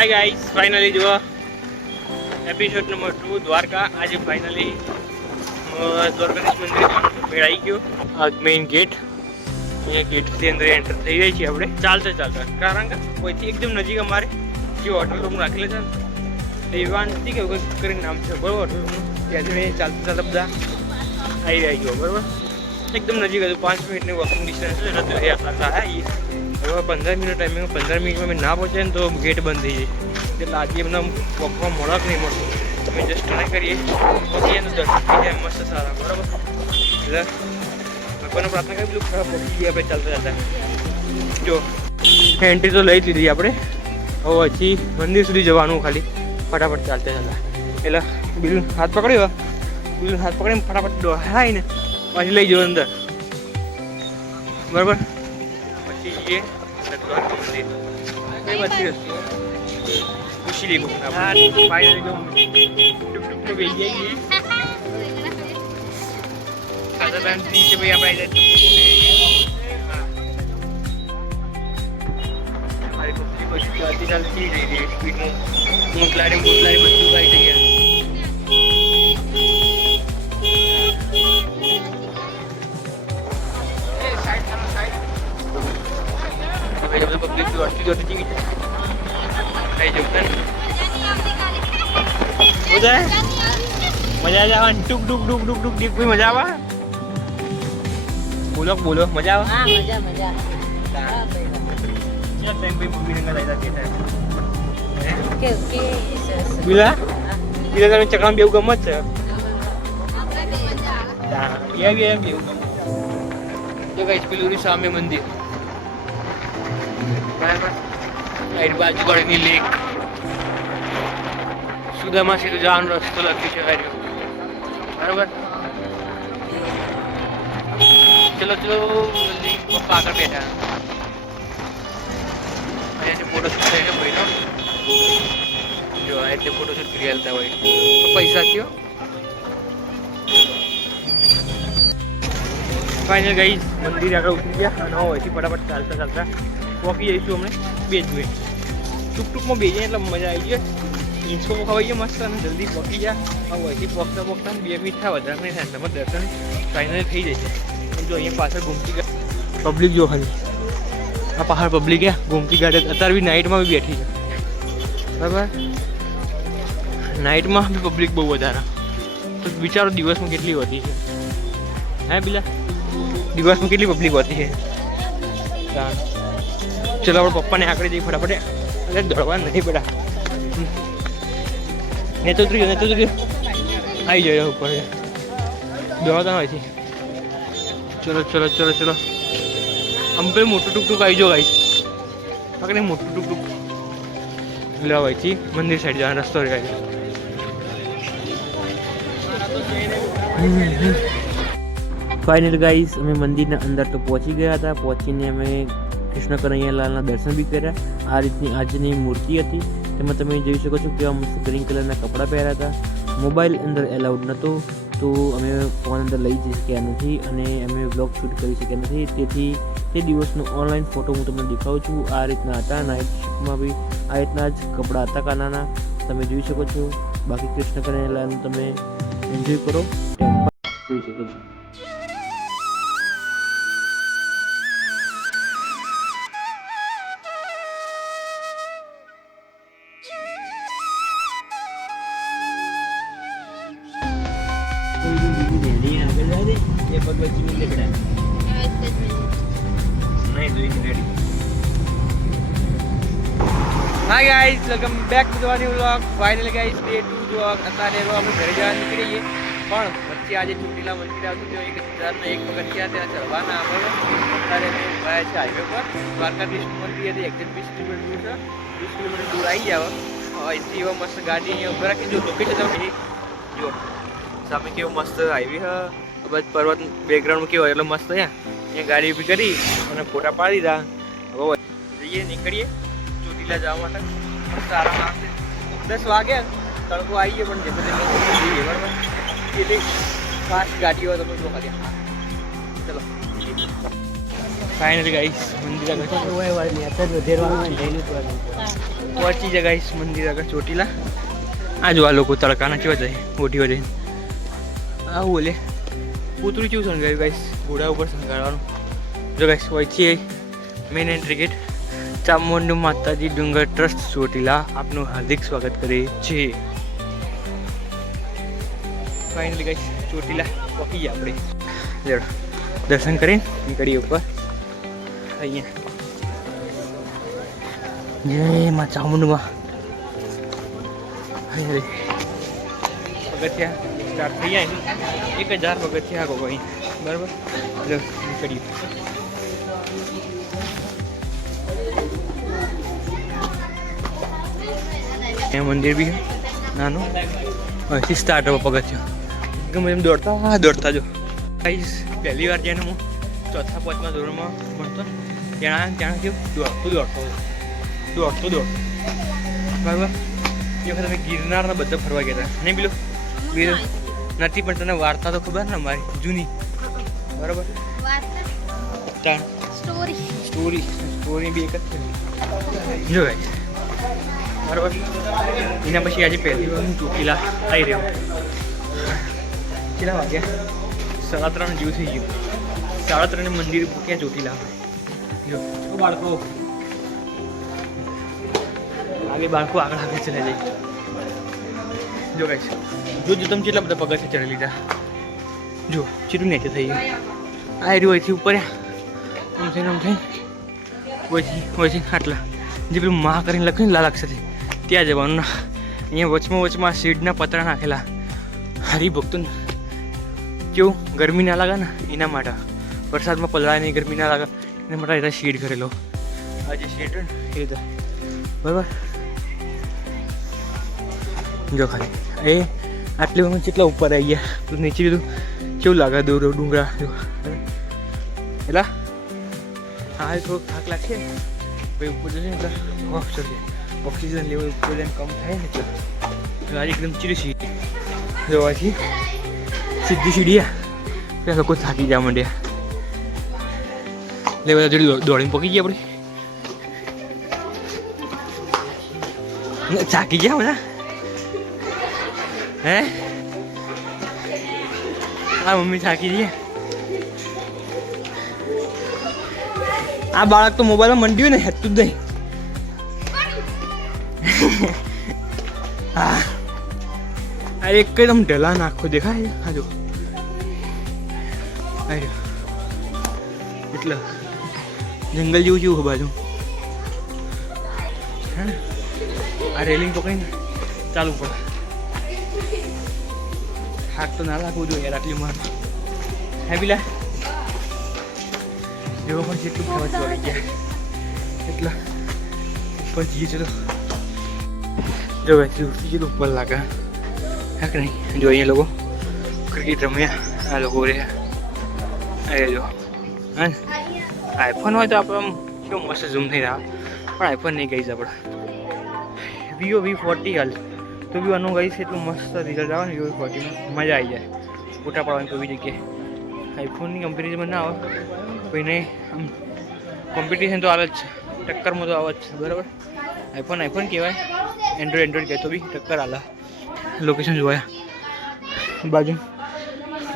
Hi guys, finally जो episode number 2 Dwarka आज finally Dwarkadhish मंदिर મેળ આવી ગયો। આ મેઇન ગેટ, અહીંયા ગેટથી અંદર એન્ટર થઈ જાય છે આપણે ચાલતા ચાલતા, કારણ કે કોઈથી એકદમ નજીક અમારે જે હોટલ રૂમ રાખેલા છે ને દેવાંશથી કે એવું કરીને નામ છે બરાબર હોટલ રૂમનું, ત્યાંથી ચાલતા ચાલતા બધા આવી રહ્યા ગયો બરાબર, એકદમ નજીક હતું 5 મિનિટની વોકિંગ ડિસ્ટન્સ છે। એટલે આટલા થાય હવે 15 મિનિટ ટાઈમિંગ, 15 મિનિટમાં અમે ના પહોંચાય ને તો ગેટ બંધ થઈ જાય, એટલે આજે એમને વોકમાં મળવા જ નહીં મળતું, અમે જસ્ટ ટ્રાય કરીએ પછી એનું દર્શન થઈ જાય મસ્ત સારા બરાબર। એટલે ભગવાનને પ્રાર્થના કરી પેલું ખરાબ પહોંચી ગયા આપણે ચાલતા ચાલતા। જો એન્ટ્રી તો લઈ જ લીધી આપણે, હવે હજી મંદિર સુધી જવાનું ખાલી ફટાફટ ચાલતા ચાલતા। એટલે બિલનું હાથ પકડ્યો, બિલનું હાથ પકડીને ફટાફટ દોડાય ને પછી લઈ જવું અંદર બરાબર। પછી જઈએ દ્વારકા મંદિર, કઈ બધી રસ્તો પૂછી લઈ ગયું ફાઇનલી જો ટુકટુક બેસી જઈએ ખાતા ટાઈમ નીચે ભાઈ આપણે મારી પબ્લિક પછી ચાલતી ચાલતી જઈ રહી સ્પીડમાં, મોટલાડી બધું ખાઈ જઈએ। पब्लिक जोड़ती जोड़ती चीज नहीं जमता हो जाए मजा आ जावा टुक टुक टुक टुक टुक कोई मजा आवा बोलो बोलो मजा आवा हां मजा मजा क्या टाइम पे मूवी रंगा लाइदा के है के बिला बिला તમે ચકલામ બેવ ગમત છે હા એ બેવ જો ગાઈસ પેલું સામે મંદિર બરાબર, સાઈડ બાજુ ગળની લેક, સુદામા સીધું જવાનો રસ્તો લખ્યું છે હાર્યો બરાબર। ચલો ચલો જલ્દી પપ્પા આગળ બેઠા, અહીંયાથી ફોટોશૂટ થઈ ગયો ભાઈનો, જો આ રીતે ફોટોશૂટ કરી હાલતા હોય તો પૈસા થયો। ફાઇનલ ગાઈસ મંદિર આગળ ઉતરી ગયા અને હોયથી ફટાફટ ચાલતા ચાલતા પહોંચી જઈશું અમને 2 જ મિનિટ, ટૂંકમાં બે જાય એટલે મજા આવી જાય, ઈંચકો ખવાઈ જાય મસ્ત અને જલ્દી પહોંચી ગયા। હોયથી પહોંચતા પહોંચતા 2 મિનિટ થાય વધારે નહીં થાય, તમારે દર્શન ફાઇનલ થઈ જશે। જો અહીંયા પાછળ ઘૂમતી ગાડી પબ્લિક જો ખાલી આ પહાડ પબ્લિક ઘૂમતી ગાડી અત્યારે બી નાઇટમાં બી બેઠી છે બરાબર, નાઇટમાં બી પબ્લિક બહુ વધારે, તો વિચારો દિવસમાં કેટલી હોતી છે હે બિલા, દિવસમાં કેટલી પબ્લિક હોતી છે। ચલો આપણે પપ્પાને આગળ જઈ ફટાફટ, એટલે દોડવા નહીં પડે ને તો ઉતરી આવી જાય ઉપર દોડતા હોય છે। ચલો ચલો ચલો ચલો આમ પેલું મોટું ટૂંક આવી જાઓ ગાઈસ, પકડે મોટું ટૂંક એટલે હોય છે મંદિર સાઈડ જવાનો રસ્તો રહે છે। ફાઇનલ ગાઈસ અમે મંદિરના અંદર તો પહોંચી ગયા હતા, પહોંચીને અમે કૃષ્ણ કનૈયાલાલના દર્શન બી કર્યા। આ રીતની આજની મૂર્તિ હતી, તેમાં તમે જોઈ શકો છો કેવા મસ્ત ગ્રીન કલરના કપડાં પહેર્યા હતા। મોબાઈલ અંદર એલાઉડ નહોતો, તો અમે ફોન અંદર લઈ જઈ શક્યા નથી અને અમે વ્લોગ શૂટ કરી શક્યા નથી, તેથી તે દિવસનો ઓનલાઈન ફોટો હું તમને દેખાડું છું। આ રીતના હતા, નાઇટ શિફ્ટમાં બી આ રીતના જ કપડાં હતા કાનાના, તમે જોઈ શકો છો। બાકી કૃષ્ણ કનૈયાલાલનું તમે એન્જોય કરો, જોઈ શકો છો। Hi guys, welcome back to the new vlog. Finally guys day 2 जो અત્યારે અમે ઘરે જવા નીકળી ગઈએ, પણ વચ્ચે આજે ચોટીલા મંદિર આવતું જો 1001 પગથિયા ત્યાં ચડવાના આપણે અત્યારે અમે ગયા છે હાઈવે પર, દ્વારકાધીશ મંદિર હતી એક્ઝેક્ટ 20 કિલોમીટર દૂર છે, 20 કિલોમીટર દૂર આવી જાવ અહીંથી એવા મસ્ત ગાડી અહીંયા ઉભા રાખી, જો લોકેશન તમે જો સામે કેવો મસ્ત હાઈવે હ બસ પર્વત બેકગ્રાઉન્ડ કેવો એટલે મસ્ત અહીંયા ગાડી ઊભી કરી અને ફોટા પાડી દીધા। હવે જઈએ નીકળીએ ચોટીલા જવા માટે, મસ્ત આરામ આવશે। 10 વાગે તડકો આવી ગયો પણ જઈએ બરાબર, એટલી ફાસ્ટ ગાડીઓ તમે લોકો ખાલી ચલો फाइनली गाइस मंदिर का પહોંચી જાય ગાઈસ મંદિર આગળ ચોટીલા. આ જો આ લોકો તડકાના કેવા જાય ઓઢી ઓઢી. આ બોલે પૂતળું કેવું શણગાવ્યું ગાઈસ, ઘોડા ઉપર શણગારવાનું. જો ગાઈસ હોયથી main entry gate. Chamund Mataji ડુંગર ટ્રસ્ટ ચોટીલા આપનું હાર્દિક સ્વાગત કરે છે. ફાઇનલી ગાઈસ ચોટીલા પહોંચી ગયા આપણે. લેડો દર્શન કરીને નીકળીએ ઉપર. અહીંયા જય માં ચામુંડમાં. પગથિયા સ્ટાર્ટ થઈ જાય 1000 પગથિયા આગો અહીં બરાબર. નીકળીએ. ત્યાં મંદિર બી નાનું અહીંથી સ્ટાર્ટ હવે પગથિયો. ગમે એમ દોડતા જો ગાઈસ પહેલી વાર જેને હું 4થા 5મા ધોરણમાં ભણતો ત્યાં કેવું દોડતો બરાબર. એ વખત અમે ગિરનારના બધા ફરવા ગયા હતા નહીં પેલું નથી, પણ તને વાર્તા તો ખબર ને મારી જૂની બરાબર. સ્ટોરી બી એક જ જો ગાઈસ બરાબર. એના પછી આજે પહેલી વાર હું ચોટીલા આવી રહ્યો. કેટલા વાગ્યા? 3:30 જેવું થઈ ગયું. 3:30 મંદિર ક્યાં ચોટીલા જો બાળકો આગળ ચલે જાય. જો ગાઈસ જો તમે કેટલા બધા પગથિયા ચડી લીધા. જો ચીટું નીચે થઈ ગયું. આ રહ્યું અહીંથી ઉપર આમ થઈ ઓયથી આટલા જે પેલું મા કરીને લખ્યું ને લાલ અક્ષરથી ત્યાં જવાનું. અહીંયા વચમાં સીડના પતરા નાખેલા હરિભક્તોને કેવું ગરમી ના લાગે ને એના માટે. વરસાદમાં પલળાય નહીં, ગરમી ના લાગે એના માટે એ શેડ કરેલો. આ જે શેડ ને એ રીતે બરાબર. જો ખાલી એ આટલી વખત કેટલા ઉપર આવી ગયા. પેલું નીચે બધું કેવું લાગે ડુંગરા એટલા. હા થોડુંક થાક લાગશે પછી ઉપર જશે એટલે ઓક્સિજન લેવલ ઉપર જઈને કમ થાય ને એટલે આજે એકદમ ચીડી સીડી જોવાથી સીધી સીડીયા ત્યાં લોકો થાકી જવા માંડ્યા. એટલે બધા જોડી દોડીને પકી ગયા આપણે. થાકી ગયા બધા હે. હા મમ્મી થાકી જઈએ. આ બાળક તો મોબાઈલમાં મંડ્યું ને હેતું જ નહીં. હા અરે એકદમ ઢલા નાખો દેખાય. હા જો એટલે જંગલ જેવું જેવું બાજુ. આ રેલિંગ પકડીને ચાલુ પડે. થાક તો ના લાગવું જોઈએ યાર આટલી ઉંમર. હે પેલા જેવો પણ જેટલું ફરવા ચડી ગયા એટલા ઉપર જઈએ. ચલો જો જેટલું ઉપર લાગે હા કે નહીં. જો અહીંયા લોકો ક્રિકેટ રમ્યા. આ લોકો રહ્યા એ જો. હા આઈફોન હોય તો આપણે આમ કેવું મસ્ત ઝૂમ થઈ રહ્યા, પણ આઈફોન નહીં ગઈ આપણે. Vivo V40 હાલ તો બી આનું ગઈ છે એટલું મસ્ત રિઝલ્ટ આવે ને Vivo V40માં મજા આવી જાય ફોટા પાડવાની કોઈ બી જગ્યાએ. આઈફોનની કમ્પેરિઝનમાં ના આવે કોઈને. આમ કોમ્પિટિશન તો આવે જ છે, ટક્કરમાં તો આવે જ છે બરાબર. આઈફોન કહેવાય, એન્ડ્રોઈડ કહેતો બી ટક્કર આલે. લોકેશન જોયા બાજુ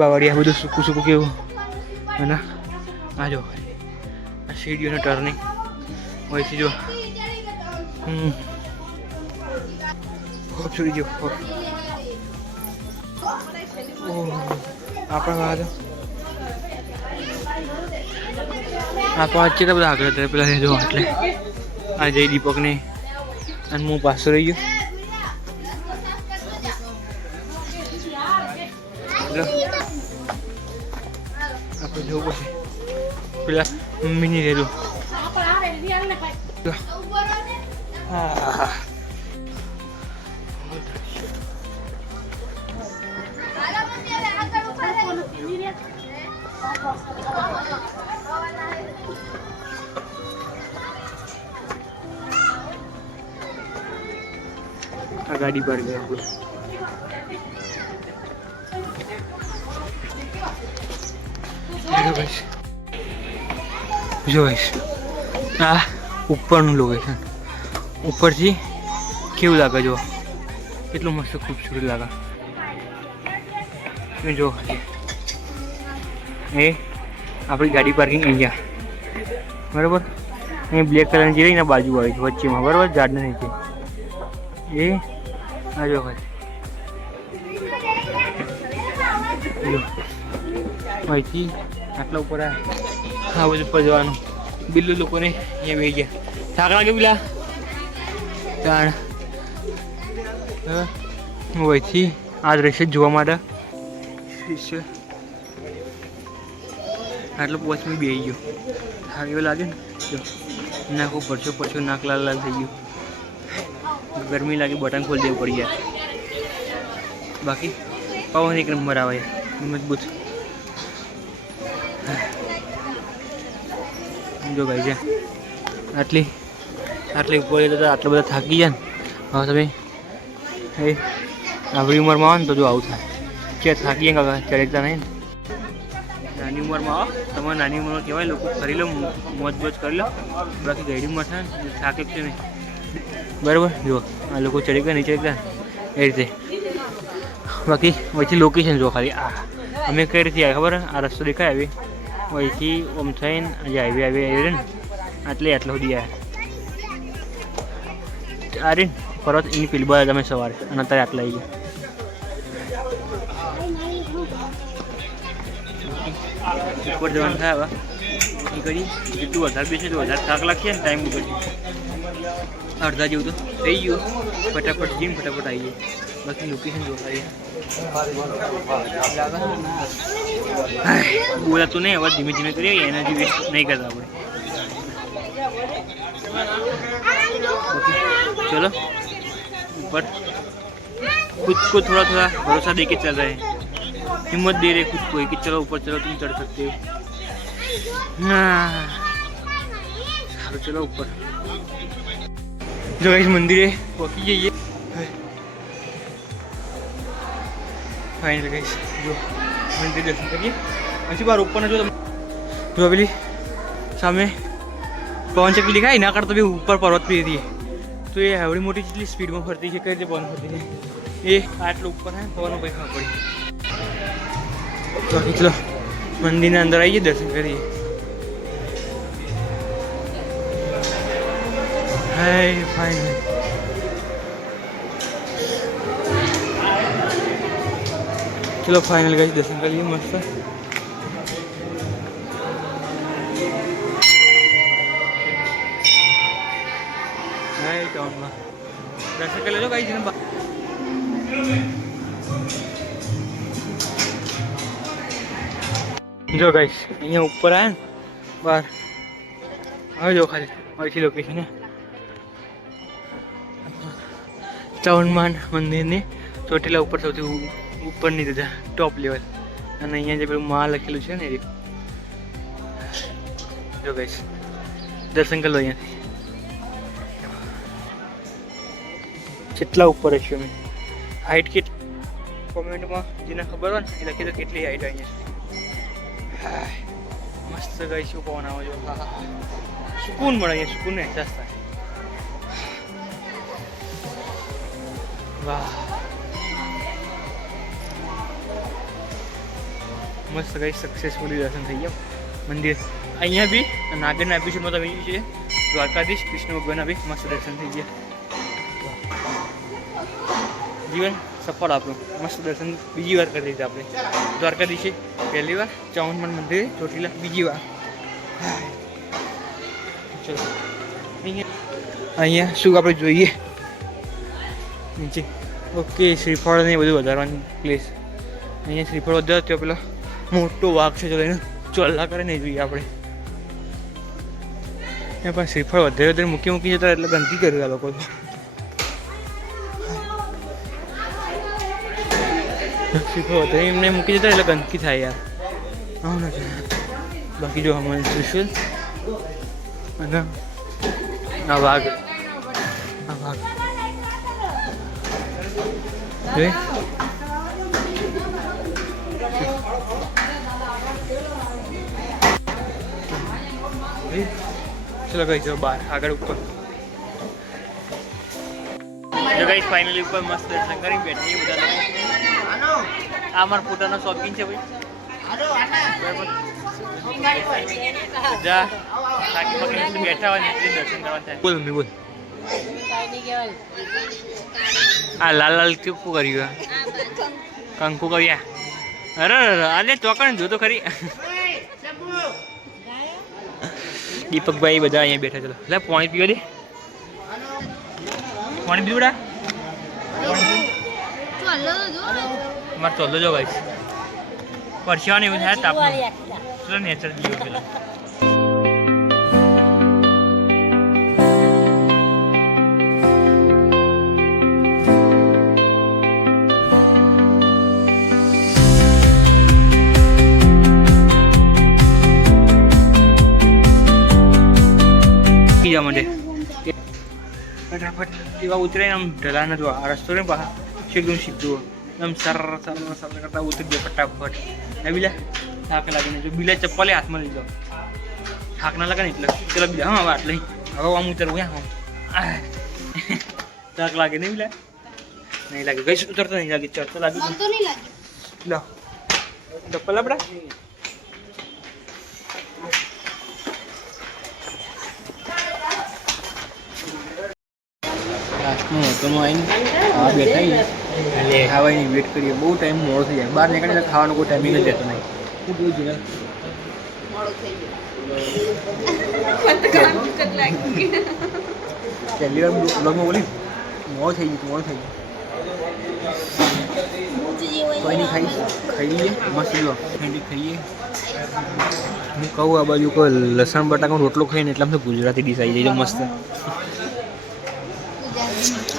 બાવળિયા બધું સૂકું કેવું. અને આ જો આ સીડીઓનો ટર્નિંગ હોયથી જો છોડી જો આપણા કેટલા બધા આગળ હતા પેલા જો. એટલે આ જય દીપકને અને હું પાછો રહી ગયો. આપણે જવું પડશે પેલા મમ્મીની રેજો. હા આ ગાડી પર ગયા આપણે. જો આ ઉપરનું લોકેશન ઉપરથી કેવું લાગે જો, કેટલું મસ્ત ખૂબસૂરત લાગે. જો એ આપણી ગાડી પાર્કિંગ અહીંયા બરાબર. અહીં બ્લેક કલરની જે રહીને બાજુ આવી છે વચ્ચેમાં બરાબર, ઝાડના નીચે એ આ જો ખાલી અહીંથી આટલા ઉપર આ બધું ઉપર જવાનું. બિલ્લુ લોકોને અહીંયા બેસી ગયા. થાક લાગે પેલા તાણ અહીંથી આ દ્રશ્ય જોવા માટે આટલો પોચમાં બેસી ગયો. થાક એવો લાગે ને જો નાક પરછો નાક લાલ લાલ થઈ ગયું. ગરમી લાગે બટન ખોલી દેવું પડી જાય. બાકી પવન એક નંબર આવે મજબૂત. જો ભાઈ છે આટલી ઉપર જતા આટલા બધા થાકી જાય ને. હવે તમે એ આપણી ઉંમરમાં આવે ને તો જો આવું થાય કે થાકી જાય કાકા ચડેતા નહીં ને. નાની ઉંમરમાં આવો તમારે નાની ઉંમરમાં કહેવાય લોકો ફરી લો મોજ કરી લો. બાકી ગયડી ઉંમર થાય ને થાકે છે નહીં બરાબર. જુઓ આ લોકો ચડી ગયા નહીં ચડી ગયા એ રીતે. બાકી વહીથી લોકેશન જો ખાલી આ અમે કઈ રીતે આવ્યા ખબર, આ રસ્તો દેખાય આવી વહીથી ઓમ થઈને આજે હાઈવે આવી ને આટલા સુધી આવ્યા આ રે પરત એની પેલી બાદ તમે સવારે અને અત્યારે આટલા આવી ગયા. ઉપર જવાનું થાય હવે એ કરી જેટલું વધારે બેસે તો વધારે થાક લાગશે ને ટાઈમ બગડશે. અડધા જેવું તો થઈ ગયું. ફટાફટ જઈને ફટાફટ આવી જાય. બાકી લોકેશન જો ખાલી બોલાતું નહીં. હવે ધીમે ધીમે કરીએ એનર્જી વેસ્ટ નહીં કરતા આપણે. चलो ऊपर खुद को थोड़ा भरोसा दे के चल रहे हैं. हिम्मत दे रहे खुद को कि चलो ऊपर चलो तुम चढ़ सकते हो. चलो ऊपर जो इस मंदिर है पहुंची जाइए. फाइनल गाइस जो मंदिर दर्शन करिए. अच्छी बार ऊपर जो अभी सामने पवन चक्की लिखा है ना कर तो भी ऊपर पर्वत पे थी तो ये हवड़ी मोटी जितनी स्पीड में फरती है कई રીતે પવન ફરતી है ये આટલું ઉપર है પવન ભાઈ ખબર પડી. બાકી ચલો મંદિરના અંદર આવીએ દર્શન કરીએ. હાય ફાઇનલ ચલો ફાઇનલ ગાઈસ દર્શન કરીએ મસ્ત. ટાઉનમાં દર્શન કરી લેજો ગાઈસ. જો ગાઈસ અહીંયા ઉપર આવ્યા ને બહાર હવે જો ખાલી અહીંથી લોકેશન ચાવનમાં મંદિરની ચોટીલા ઉપર સૌથી ઉપરની જગ્યા ટોપ લેવલ. અને અહીંયા જે પેલું મા લખેલું છે ને એ જો ગાઈસ દર્શન કરી લો અહીંયાથી. કેટલા ઉપર હશે અમે હાઈટ કે કોમેન્ટમાં જેને ખબર હોય ને એ લખી દો કેટલી હાઈટ અહીંયા. મસ્ત ગઈ શું પવન આવે જો. હા સુકૂન મળે અહીંયા. સુકૂનનો અહેસાસ થાય. વાહ મસ્ત ગઈ સક્સેસફુલી દર્શન થઈ ગયા. મંદિર અહીંયા બી અને આગળના એપિસોડમાં તમે છે દ્વારકાધીશ કૃષ્ણ ભગવાનના બી મસ્ત દર્શન થઈ ગયા. જીવન સફળ આપણું મસ્ત દર્શન બીજી વાર કરી દીધા આપણે. દ્વારકાધીશે પહેલી વાર, ચામુંડમાનું મંદિર ચોટીલા બીજી વાર. ચલો અહીંયા શું આપણે જોઈએ નીચે. ઓકે શ્રીફળ ને બધું વધારવાની પ્લેસ. અહીંયા શ્રીફળ વધારે ત્યાં પેલા મોટો વાઘ છે ચલો એને ચોલ્લા કરે નહીં જોઈએ આપણે. પણ શ્રીફળ વધારે મૂકી જતા એટલે ગંદકી કર્યું આ લોકો. શ્રીફળ એમને મૂકી જતા એટલે ગંદકી થાય યાર. હા નથી બાકી જો અમારે ત્રિશુલ અને આ વાઘ જોઈ ચલો ગઈ જાઓ બહાર આગળ ઉપર. જો ગાઈસ ફાઇનલી ઉપર મસ્ત દર્શન કરી બેઠી બધા. આ મારા પોતાનો શોપિંગ છે ભાઈ. જા બાકી પકડી બેઠા હોય ને એટલે દર્શન કરવા થાય. બોલ મમ્મી બોલ. આ લાલ લાલ ચૂપું કર્યું કંકુ કર્યા. અરે અરે ચોકણ જો તો ખરી. દીપકભાઈ બધા અહીંયા બેઠા. ચલો લે પાણી પીવા દે. પાણી પીવડા મારે ચોલ્લો જો ભાઈ પરસેવાનું એવું થાય તાપનું. ચલો નેચર જીવો પેલા. જવા માંડે ફટાફટ એવા ઉતરાય આમ ઢલાને જો આ રસ્તો ને પાછા એકદમ સીધું આમ સર કરતા ઉતરી દે ફટાફટ. ના બીલા થાક લાગે ને જો બીલા ચપ્પલે હાથમાં લીધો થાક ના લાગે ને એટલે ચલો બીલા હા વાત લઈ હવે આમ ઉતરવું હા થાક લાગે ને બીલા નહીં લાગે ગઈ ઉતરતો નહીં લાગે ચડતો લાગે લો ચપ્પલ આપડા લાસ્ટમાં હોટલમાં આવીને ખાવા બેઠા એટલે ખાવાની વેટ કરીએ. બહુ ટાઈમ મોડો થઈ જાય. બહાર નીકળીને ખાવાનો કોઈ ટાઈમિંગ જ રહેતો નહીં. શું કહ્યું છે પહેલી વાર બ્લોગમાં બોલી મોડો થઈ ગયું કોઈ નહીં ખાઈ લઈએ મસ્ત જો ખાઈએ. હું કહું આ બાજુ કોઈ લસણ બટાકાનો રોટલો ખાઈને એટલે આમ ગુજરાતી ડીશ આવી જાય મસ્ત.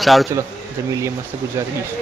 સારું ચલો જમી લઈએ મસ્ત ગુજરાતી ડીશ.